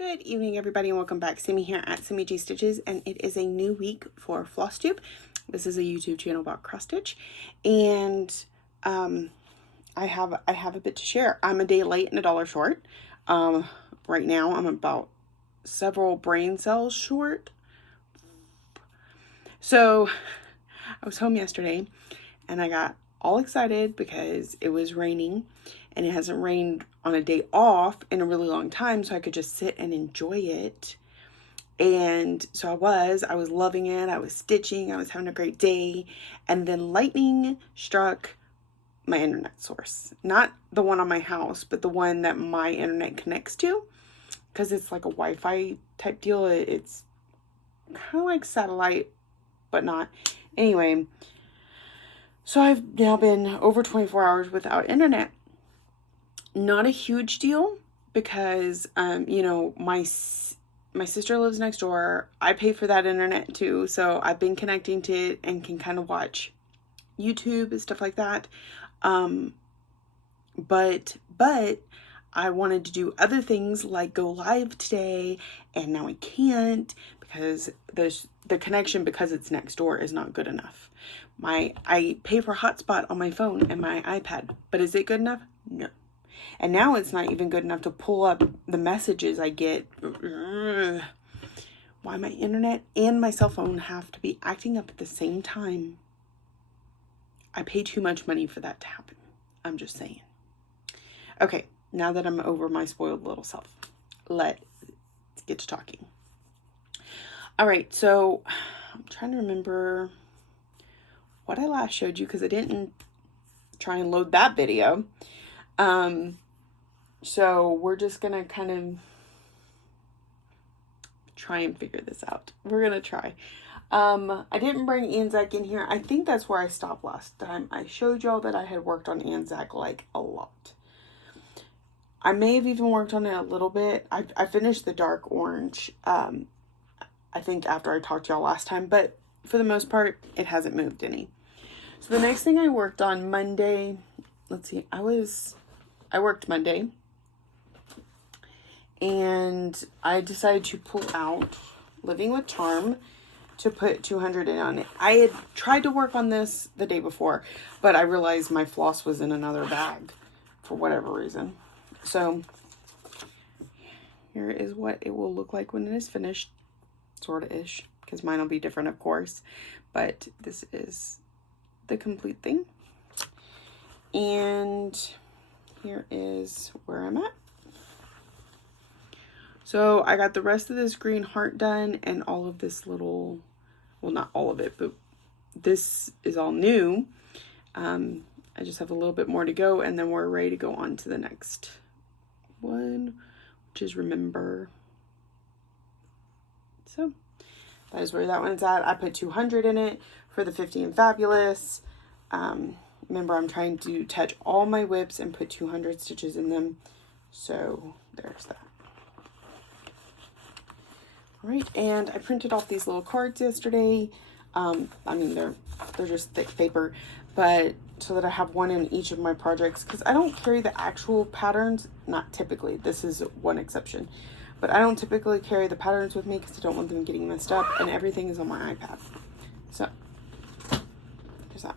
Good evening, everybody, and welcome back. Simi here at Simi G Stitches, and it is a new week for Flosstube. This is a YouTube channel about cross stitch, and I have a bit to share. I'm a day late and $1 short. Right now, I'm about several brain cells short. So I was home yesterday, and I got all excited because it was raining, and it hasn't rained on a day off in a really long time, so I could just sit and enjoy it. And so I was loving it. I was stitching. I was having a great day. And then lightning struck my internet source. Not the one on my house, but the one that my internet connects to, because it's like a Wi-Fi type deal. It's kind of like satellite, but not. Anyway, so I've now been over 24 hours without internet. Not a huge deal because, you know, my sister lives next door. I pay for that internet too. So I've been connecting to it and can kind of watch YouTube and stuff like that. But I wanted to do other things like go live today, and now I can't because the connection, because it's next door, is not good enough. I pay for hotspot on my phone and my iPad, but is it good enough? No. And now it's not even good enough to pull up the messages I get. Why my internet and my cell phone have to be acting up at the same time. I pay too much money for that to happen. I'm just saying. Okay, now that I'm over my spoiled little self, let's get to talking. All right, so I'm trying to remember what I last showed you because I didn't try and load that video. So we're just gonna kind of try and figure this out. We're gonna try. I didn't bring Anzac in here. I think that's where I stopped last time. I showed y'all that I had worked on Anzac like a lot. I may have even worked on it a little bit. I finished the dark orange, I think after I talked to y'all last time, but for the most part, it hasn't moved any. So the next thing I worked on Monday, let's see, I worked Monday, and I decided to pull out Living with Charm to put 200 in on it. I had tried to work on this the day before, but I realized my floss was in another bag for whatever reason. So here is what it will look like when it is finished, sort of ish, because mine will be different, of course, but this is the complete thing. And here is where I'm at. So I got the rest of this green heart done and all of this little, well, not all of it, but this is all new. I just have a little bit more to go, and then we're ready to go on to the next one, which is Remember. So that is where that one's at. I put 200 in it for the 50 and Fabulous. Remember, I'm trying to touch all my whips and put 200 stitches in them. So there's that. All right, and I printed off these little cards yesterday. I mean, they're just thick paper, but so that I have one in each of my projects, because I don't carry the actual patterns, not typically. This is one exception. But I don't typically carry the patterns with me because I don't want them getting messed up, and everything is on my iPad. So there's that.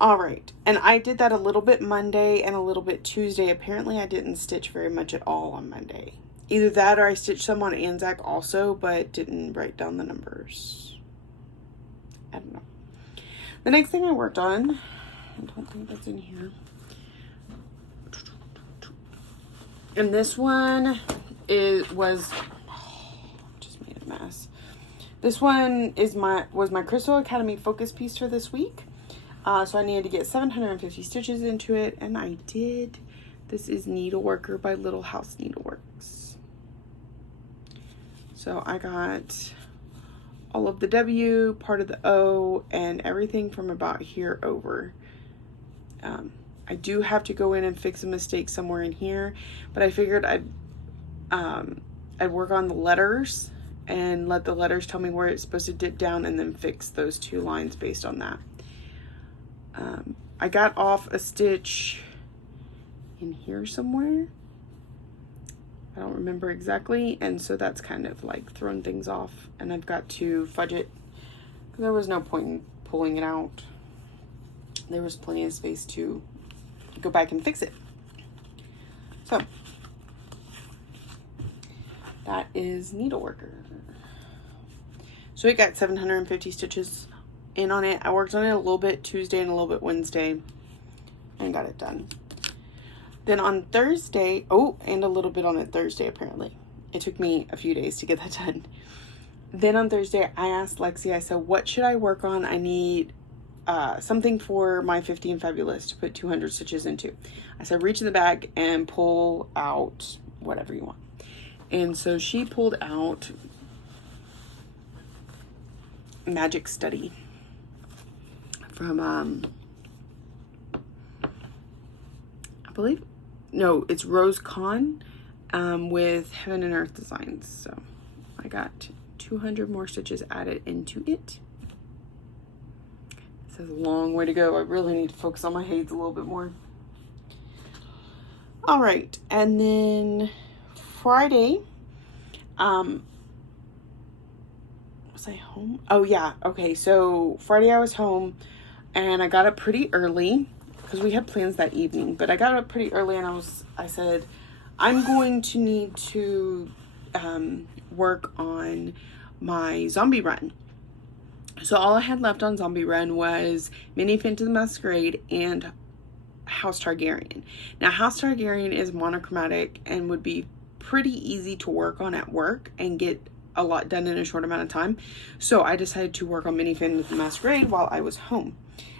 All right, and I did that a little bit Monday and a little bit Tuesday. Apparently I didn't stitch very much at all on Monday. Either that or I stitched some on Anzac also, but didn't write down the numbers. I don't know. The next thing I worked on, I don't think that's in here. And this one just made a mess. This one was my Crystal Academy focus piece for this week. So I needed to get 750 stitches into it, and I did. This is Needleworker by Little House Needleworks. So I got all of the W, part of the O, and everything from about here over. I do have to go in and fix a mistake somewhere in here, but I figured I'd work on the letters and let the letters tell me where it's supposed to dip down, and then fix those two lines based on that. I got off a stitch in here somewhere. I don't remember exactly, and so that's kind of like thrown things off, and I've got to fudge it. There was no point in pulling it out. There was plenty of space to go back and fix it. So that is Needleworker. So it got 750 stitches in on it. I worked on it a little bit Tuesday and a little bit Wednesday and got it done. Then on Thursday, and a little bit on it Thursday apparently. It took me a few days to get that done. Then on Thursday, I asked Lexi, I said, what should I work on? I need something for my 50 and Fabulous to put 200 stitches into. I said, reach in the back and pull out whatever you want. And so she pulled out Magic Study from, I believe, no, it's Rose Con with Heaven and Earth Designs. So I got 200 more stitches added into it. This is a long way to go. I really need to focus on my heights a little bit more. All right, and then Friday, was I home? Oh yeah, okay, so Friday I was home and I got up pretty early because we had plans that evening, but I got up pretty early and I said, I'm going to need to work on my zombie run. So all I had left on zombie run was Mini Phantom of the Masquerade and House Targaryen. Now House Targaryen is monochromatic and would be pretty easy to work on at work and get a lot done in a short amount of time. So I decided to work on Mini Phantom of the Masquerade while I was home.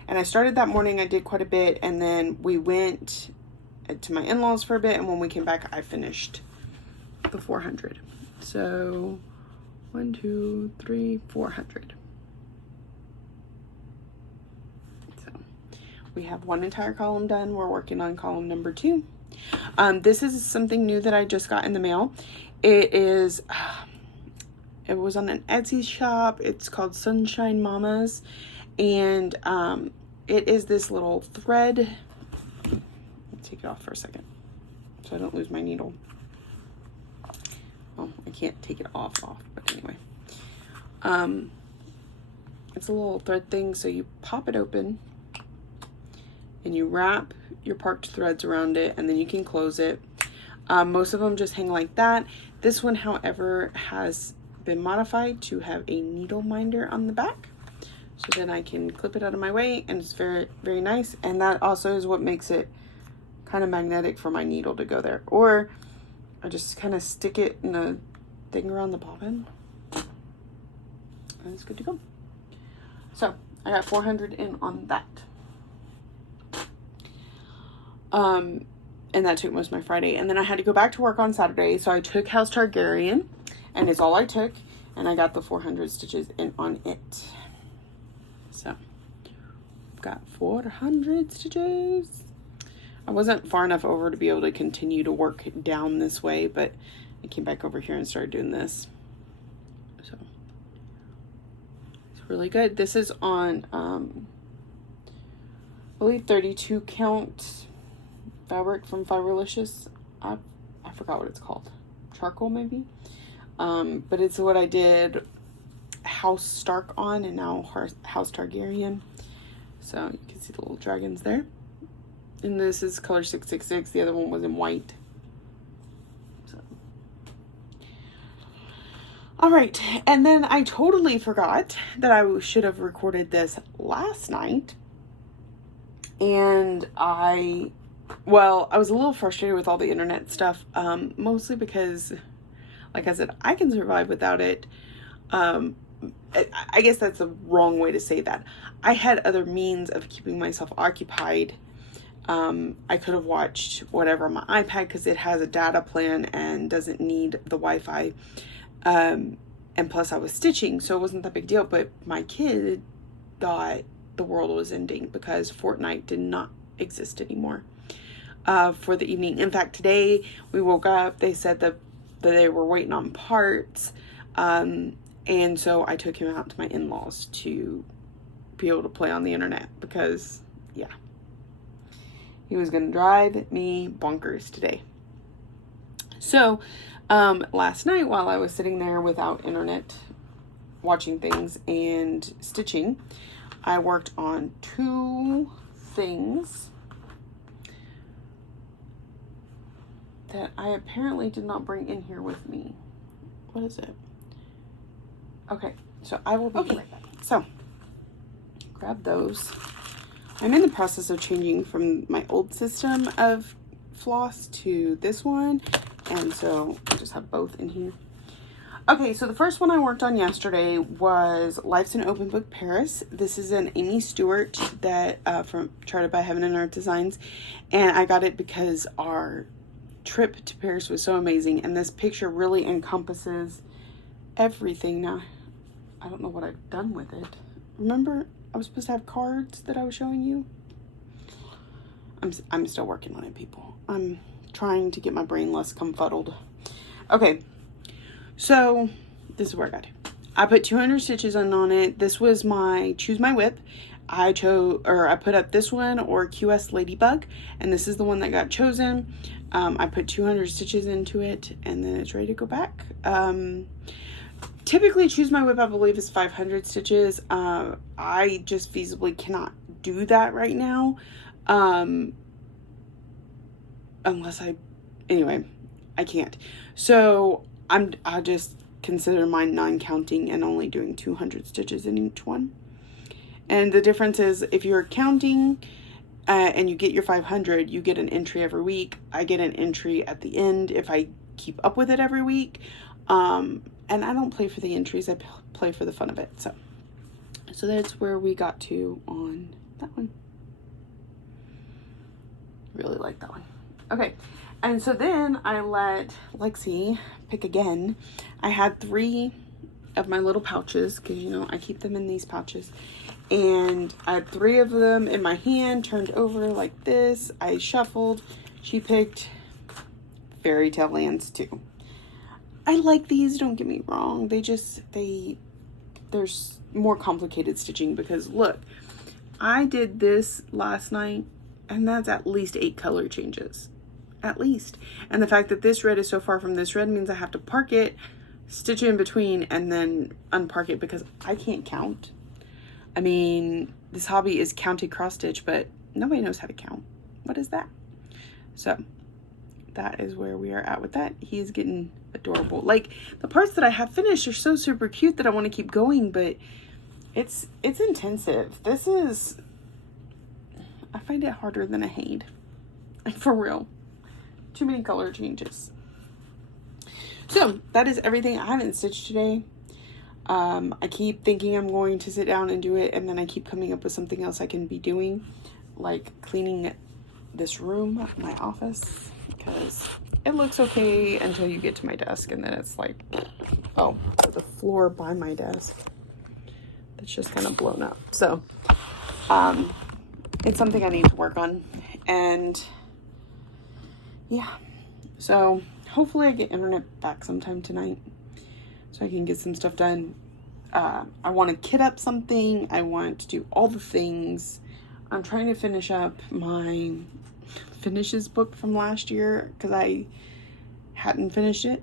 And I started that morning, I did quite a bit, and then we went to my in-laws for a bit, and when we came back I finished the 400. So 1, 2, 3, 400. So we have one entire column done. We're working on column number 2. This is something new that I just got in the mail. It is it was on an Etsy shop. It's called Sunshine Mamas, and it is this little thread. Let me take it off for a second so I don't lose my needle. Oh, I can't take it off, but anyway. It's a little thread thing, so you pop it open and you wrap your parked threads around it, and then you can close it. Most of them just hang like that. This one, however, has been modified to have a needle minder on the back, so then I can clip it out of my way, and it's very, very nice. And that also is what makes it kind of magnetic for my needle to go there. Or I just kind of stick it in a thing around the bobbin, and it's good to go. So I got 400 in on that. And that took most of my Friday. And then I had to go back to work on Saturday, so I took House Targaryen, and it's all I took, and I got the 400 stitches in on it. So I've got 400 stitches. I wasn't far enough over to be able to continue to work down this way, but I came back over here and started doing this. So it's really good. This is on I believe 32 count fabric from Fiberlicious. I forgot what it's called. Charcoal maybe. But it's what I did House Stark on, and now House Targaryen. So you can see the little dragons there. And this is color 666. The other one was in white. So. All right. And then I totally forgot that I should have recorded this last night. And I was a little frustrated with all the internet stuff. Mostly because, like I said, I can survive without it. I guess that's the wrong way to say that. I had other means of keeping myself occupied. I could have watched whatever on my iPad because it has a data plan and doesn't need the Wi-Fi. And plus I was stitching, so it wasn't that big deal. But my kid thought the world was ending because Fortnite did not exist anymore for the evening. In fact, today we woke up, they said that they were waiting on parts. And so I took him out to my in-laws to be able to play on the internet because, yeah, he was going to drive me bonkers today. So, last night while I was sitting there without internet, watching things and stitching, I worked on 2 things that I apparently did not bring in here with me. What is it? Okay, so I will be right back. So, grab those. I'm in the process of changing from my old system of floss to this one, and so I just have both in here. Okay, so the first one I worked on yesterday was Life's an Open Book Paris. This is an Amy Stewart that from Charted by Heaven and Earth Designs, and I got it because our trip to Paris was so amazing, and this picture really encompasses everything. Now, I don't know what I've done with it. Remember, I was supposed to have cards that I was showing you? I'm still working on it, people. I'm trying to get my brain less confuddled. Okay, so this is where I got it. I put 200 stitches on it. This was my Choose My Whip. I put up this one or QS Ladybug, and this is the one that got chosen. I put 200 stitches into it, and then it's ready to go back. Typically, Choose My Whip, I believe, is 500 stitches. I just feasibly cannot do that right now. Anyway, I can't. So I just consider mine non-counting and only doing 200 stitches in each one. And the difference is if you're counting and you get your 500, you get an entry every week. I get an entry at the end if I keep up with it every week. And I don't play for the entries. I play for the fun of it. So that's where we got to on that one. Really like that one. Okay. And so then I let Lexi pick again. I had 3 of my little pouches because, you know, I keep them in these pouches. And I had 3 of them in my hand, turned over like this. I shuffled. She picked Fairy Tale Lands 2. I like these, don't get me wrong. There's more complicated stitching because look, I did this last night and that's at least 8 color changes. At least. And the fact that this red is so far from this red means I have to park it, stitch it in between, and then unpark it because I can't count. I mean, this hobby is counted cross stitch, but nobody knows how to count. What is that? So that is where we are at with that. He's getting adorable. Like, the parts that I have finished are so super cute that I want to keep going, but it's intensive. I find it harder than a hate. Like, for real. Too many color changes. So that is everything. I haven't stitched today. I keep thinking I'm going to sit down and do it, and then I keep coming up with something else I can be doing, like cleaning this room, my office, because it looks okay until you get to my desk, and then it's like, oh, the floor by my desk, it's just kind of blown up. So it's something I need to work on, and yeah, so hopefully I get internet back sometime tonight so I can get some stuff done. I want to kit up something. I want to do all the things. I'm trying to finish up my finishes book from last year because I hadn't finished it,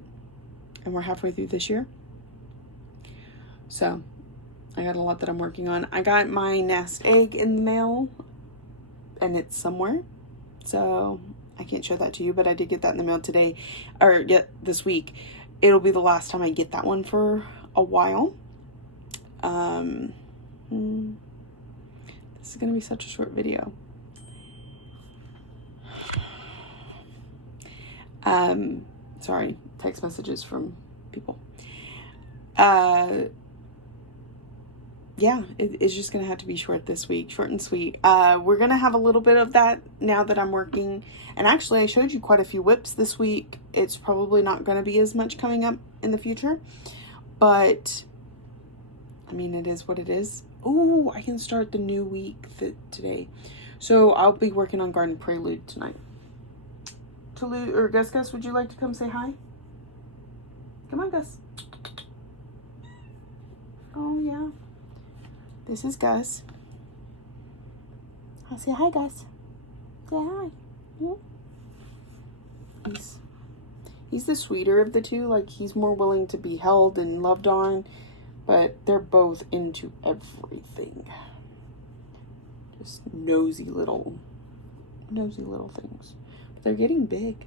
and we're halfway through this year. So I got a lot that I'm working on. I got my nest egg in the mail, and it's somewhere, so I can't show that to you, but I did get that in the mail today, or this week. It'll be the last time I get that one for a while. This is gonna be such a short video. Sorry, text messages from people. Yeah, it's just gonna have to be short this week, short and sweet. We're gonna have a little bit of that now that I'm working, and actually I showed you quite a few whips this week. It's probably not gonna be as much coming up in the future, but I mean, it is what it is. Ooh, I can start the new week today. So I'll be working on Garden Prelude tonight. Gus, would you like to come say hi? Come on, Gus. Oh, yeah. This is Gus. I'll say hi, Gus. Say hi. He's the sweeter of the two. Like, he's more willing to be held and loved on, but they're both into everything. Just nosy little things. But they're getting big.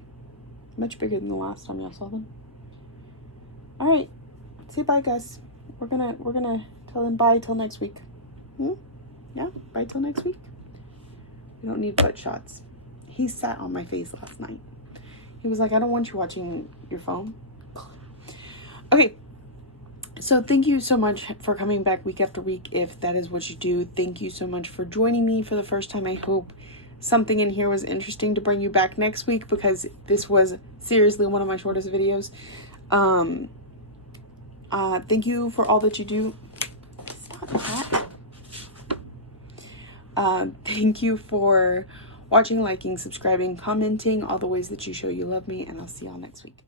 Much bigger than the last time y'all saw them. Alright. Say bye, Gus. We're gonna tell them bye till next week. Yeah, bye till next week. We don't need butt shots. He sat on my face last night. He was like, I don't want you watching your phone. Okay. So thank you so much for coming back week after week. If that is what you do, thank you so much for joining me for the first time. I hope something in here was interesting to bring you back next week, because this was seriously one of my shortest videos. Thank you for all that you do. Stop that. Thank you for watching, liking, subscribing, commenting, all the ways that you show you love me, and I'll see y'all next week.